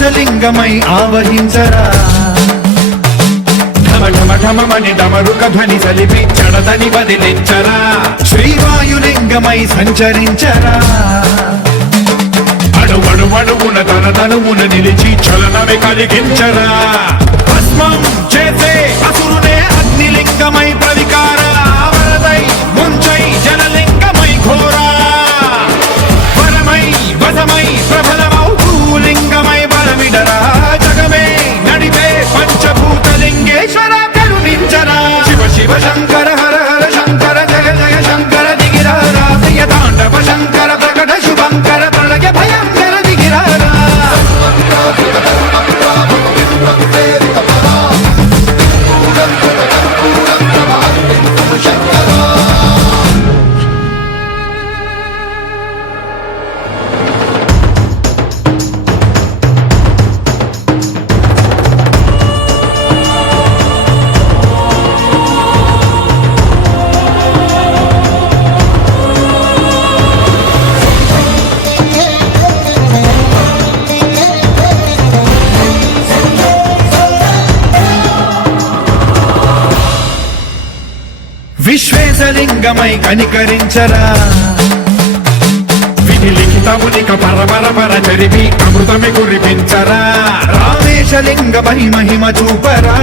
ఆకాశలింగమై ఆవహించరా ఢమఢమఢమని డమరుక ధ్వని సలిపి చడదని వదిలించరా శ్రీవాయులింగమై సంచరించరా అణువణువున తన తనువున నిలిచి చలనమే కలిగించరా భస్మం చేసే అసురునే అగ్నిలింగమై ప్రవికార వరదై ముంచై జలలింగమై ఘోరా వరమై వసమై ప్రబలమౌ భూలింగమై బలమిడరా జగమే నడిపే పంచభూతలింగేశ్వర కరుణించరా శివ శివ శంకర హర హర శంకర జయ జయ శంకర దిగిరారా ప్రియ తాండవ శంకర ప్రకట శుభంకర ప్రళయ భయంకర దిగిరారా విశ్వేశలింగమై కనికరించరా విధి లిఖితమునిక పరపర జరిపి అమృతమి కురిపించరా రామేశలింగమై మహిమ చూపరా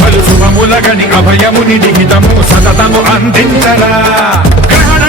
పలు శుభములగని అభయముని లిఖితము సతతము అందించరా గ్రహణ